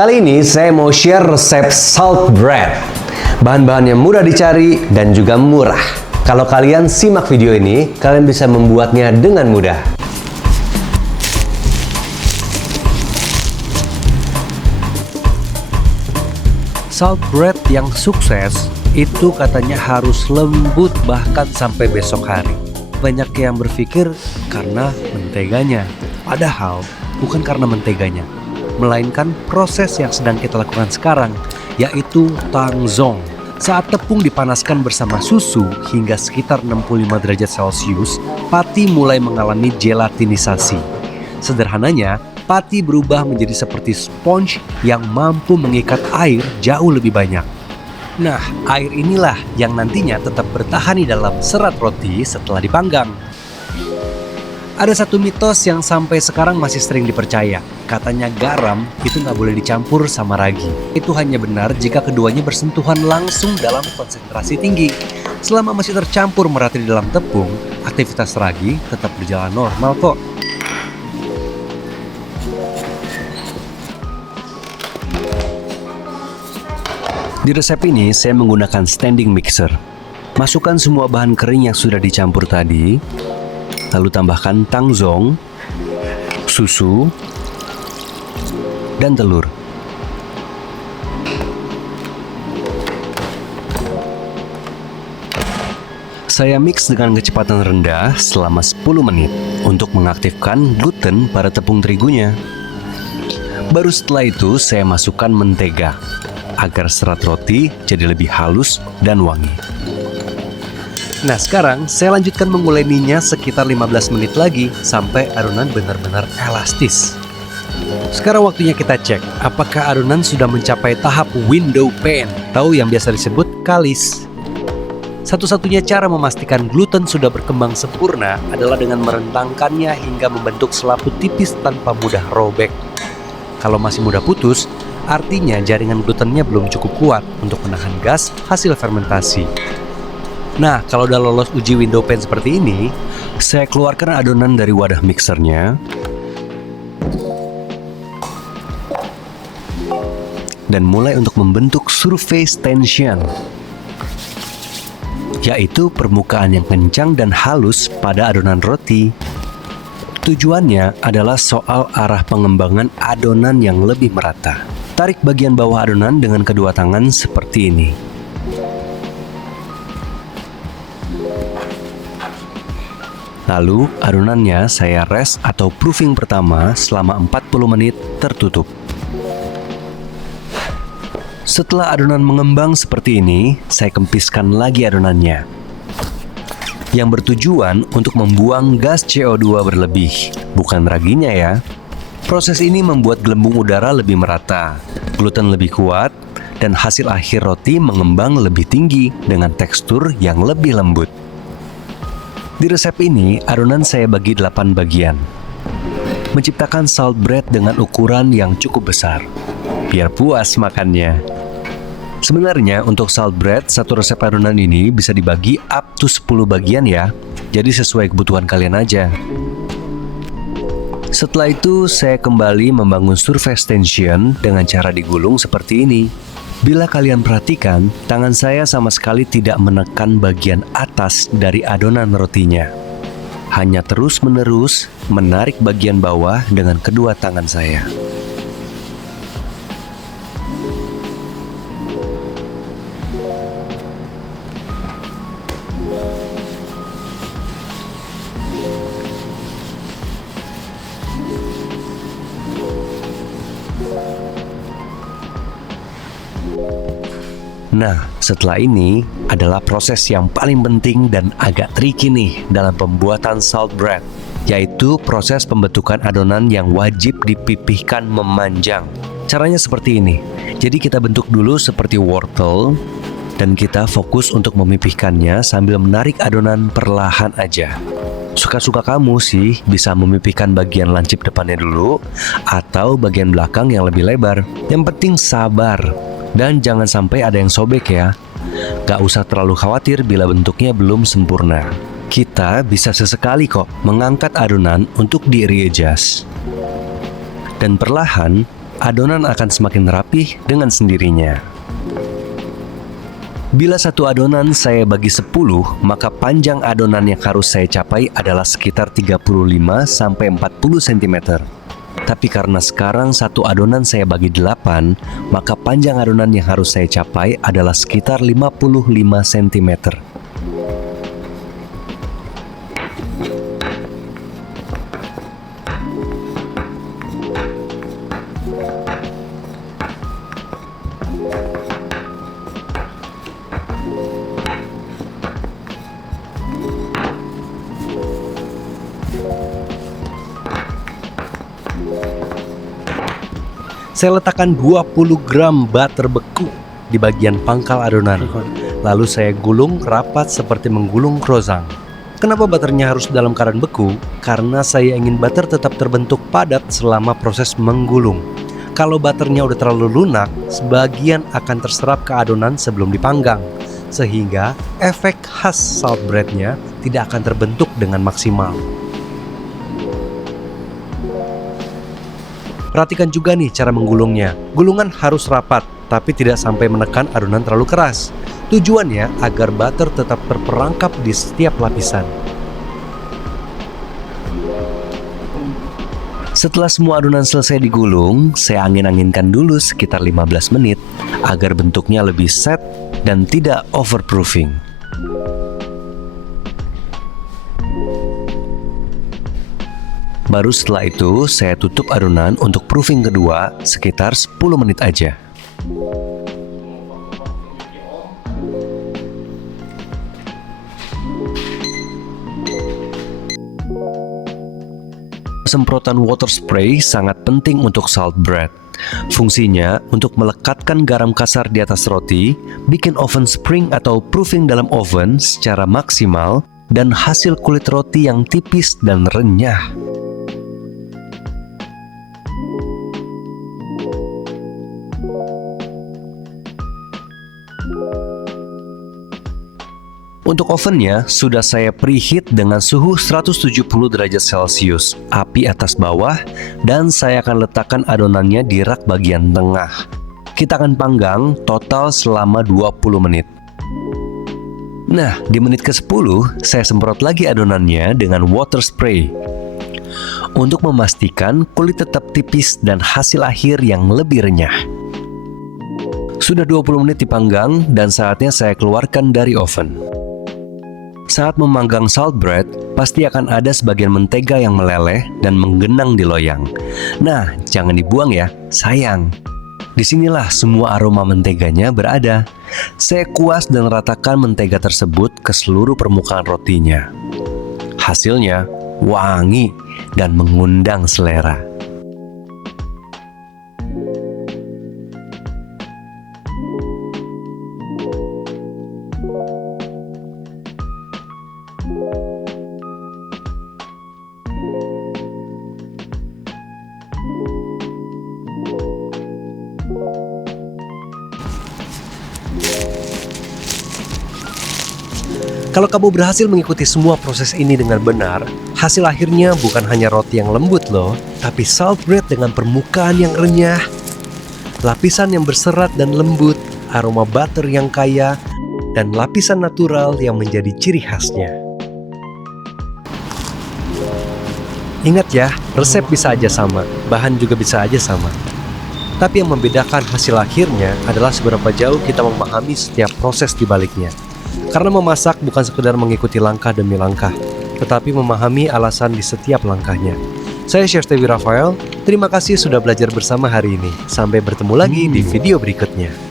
Kali ini saya mau share resep salt bread. Bahan-bahannya mudah dicari dan juga murah. Kalau kalian simak video ini, kalian bisa membuatnya dengan mudah. Salt bread yang sukses itu katanya harus lembut bahkan sampai besok hari. Banyak yang berpikir karena menteganya. Padahal bukan karena menteganya, melainkan proses yang sedang kita lakukan sekarang, yaitu tangzong. Saat tepung dipanaskan bersama susu hingga sekitar 65 derajat Celcius, pati mulai mengalami gelatinisasi. Sederhananya, pati berubah menjadi seperti sponge yang mampu mengikat air jauh lebih banyak. Nah, air inilah yang nantinya tetap bertahan di dalam serat roti setelah dipanggang. Ada satu mitos yang sampai sekarang masih sering dipercaya. Katanya garam itu nggak boleh dicampur sama ragi. Itu hanya benar jika keduanya bersentuhan langsung dalam konsentrasi tinggi. Selama masih tercampur merata di dalam tepung, aktivitas ragi tetap berjalan normal kok. Di resep ini saya menggunakan standing mixer. Masukkan semua bahan kering yang sudah dicampur tadi, lalu tambahkan tangzong, susu, dan telur. Saya mix dengan kecepatan rendah selama 10 menit untuk mengaktifkan gluten pada tepung terigunya. Baru setelah itu saya masukkan mentega agar serat roti jadi lebih halus dan wangi. Nah, sekarang saya lanjutkan menguleninya sekitar 15 menit lagi sampai adonan benar-benar elastis. Sekarang waktunya kita cek apakah adonan sudah mencapai tahap window pane, atau yang biasa disebut kalis. Satu-satunya cara memastikan gluten sudah berkembang sempurna adalah dengan merentangkannya hingga membentuk selaput tipis tanpa mudah robek. Kalau masih mudah putus, artinya jaringan glutennya belum cukup kuat untuk menahan gas hasil fermentasi. Nah, kalau udah lolos uji window pane seperti ini, saya keluarkan adonan dari wadah mixernya dan mulai untuk membentuk surface tension, yaitu permukaan yang kencang dan halus pada adonan roti. Tujuannya adalah soal arah pengembangan adonan yang lebih merata. Tarik bagian bawah adonan dengan kedua tangan seperti ini. Lalu adonannya saya rest atau proofing pertama selama 40 menit tertutup. Setelah adonan mengembang seperti ini, saya kempiskan lagi adonannya, yang bertujuan untuk membuang gas CO2 berlebih, bukan raginya ya. Proses ini membuat gelembung udara lebih merata, gluten lebih kuat, dan hasil akhir roti mengembang lebih tinggi dengan tekstur yang lebih lembut. Di resep ini, adonan saya bagi 8 bagian, menciptakan salt bread dengan ukuran yang cukup besar, biar puas makannya. Sebenarnya untuk salt bread, satu resep adonan ini bisa dibagi up to 10 bagian ya, jadi sesuai kebutuhan kalian aja. Setelah itu, saya kembali membangun surface tension dengan cara digulung seperti ini. Bila kalian perhatikan, tangan saya sama sekali tidak menekan bagian atas dari adonan rotinya. Hanya terus-menerus menarik bagian bawah dengan kedua tangan saya. Nah, setelah ini adalah proses yang paling penting dan agak tricky nih dalam pembuatan salt bread, yaitu proses pembentukan adonan yang wajib dipipihkan memanjang. Caranya seperti ini. Jadi kita bentuk dulu seperti wortel, dan kita fokus untuk memipihkannya sambil menarik adonan perlahan aja. Suka-suka kamu sih, bisa memipihkan bagian lancip depannya dulu, atau bagian belakang yang lebih lebar. Yang penting sabar. Dan jangan sampai ada yang sobek ya. Gak usah terlalu khawatir bila bentuknya belum sempurna. Kita bisa sesekali kok mengangkat adonan untuk di-readjust. Dan perlahan adonan akan semakin rapih dengan sendirinya. Bila satu adonan saya bagi 10, maka panjang adonan yang harus saya capai adalah sekitar 35-40 cm. Tapi karena sekarang satu adonan saya bagi 8, maka panjang adonan yang harus saya capai adalah sekitar 55 cm. Saya letakkan 20 gram butter beku di bagian pangkal adonan. Lalu saya gulung rapat seperti menggulung croissant. Kenapa butternya harus dalam keadaan beku? Karena saya ingin butter tetap terbentuk padat selama proses menggulung. Kalau butternya udah terlalu lunak, sebagian akan terserap ke adonan sebelum dipanggang. Sehingga efek khas salt bread-nya tidak akan terbentuk dengan maksimal. Perhatikan juga nih cara menggulungnya. Gulungan harus rapat, tapi tidak sampai menekan adonan terlalu keras. Tujuannya agar butter tetap terperangkap di setiap lapisan. Setelah semua adonan selesai digulung, saya angin-anginkan dulu sekitar 15 menit agar bentuknya lebih set dan tidak overproofing. Baru setelah itu, saya tutup adonan untuk proofing kedua sekitar 10 menit aja. Semprotan water spray sangat penting untuk salt bread. Fungsinya untuk melekatkan garam kasar di atas roti, bikin oven spring atau proofing dalam oven secara maksimal, dan hasil kulit roti yang tipis dan renyah. Untuk ovennya, sudah saya preheat dengan suhu 170 derajat Celcius, api atas bawah, dan saya akan letakkan adonannya di rak bagian tengah. Kita akan panggang total selama 20 menit. Nah, di menit ke-10, saya semprot lagi adonannya dengan water spray. Untuk memastikan kulit tetap tipis dan hasil akhir yang lebih renyah. Sudah 20 menit dipanggang dan saatnya saya keluarkan dari oven. Saat memanggang salt bread, pasti akan ada sebagian mentega yang meleleh dan menggenang di loyang. Nah, jangan dibuang ya, sayang. Disinilah semua aroma menteganya berada. Saya kuas dan ratakan mentega tersebut ke seluruh permukaan rotinya. Hasilnya wangi dan mengundang selera. Kalau kamu berhasil mengikuti semua proses ini dengan benar, hasil akhirnya bukan hanya roti yang lembut loh, tapi salt bread dengan permukaan yang renyah, lapisan yang berserat dan lembut, aroma butter yang kaya, dan lapisan natural yang menjadi ciri khasnya. Ingat ya, resep bisa aja sama, bahan juga bisa aja sama. Tapi yang membedakan hasil akhirnya adalah seberapa jauh kita memahami setiap proses di baliknya. Karena memasak bukan sekedar mengikuti langkah demi langkah, tetapi memahami alasan di setiap langkahnya. Saya Chef Tewi Rafael, terima kasih sudah belajar bersama hari ini. Sampai bertemu lagi di video berikutnya.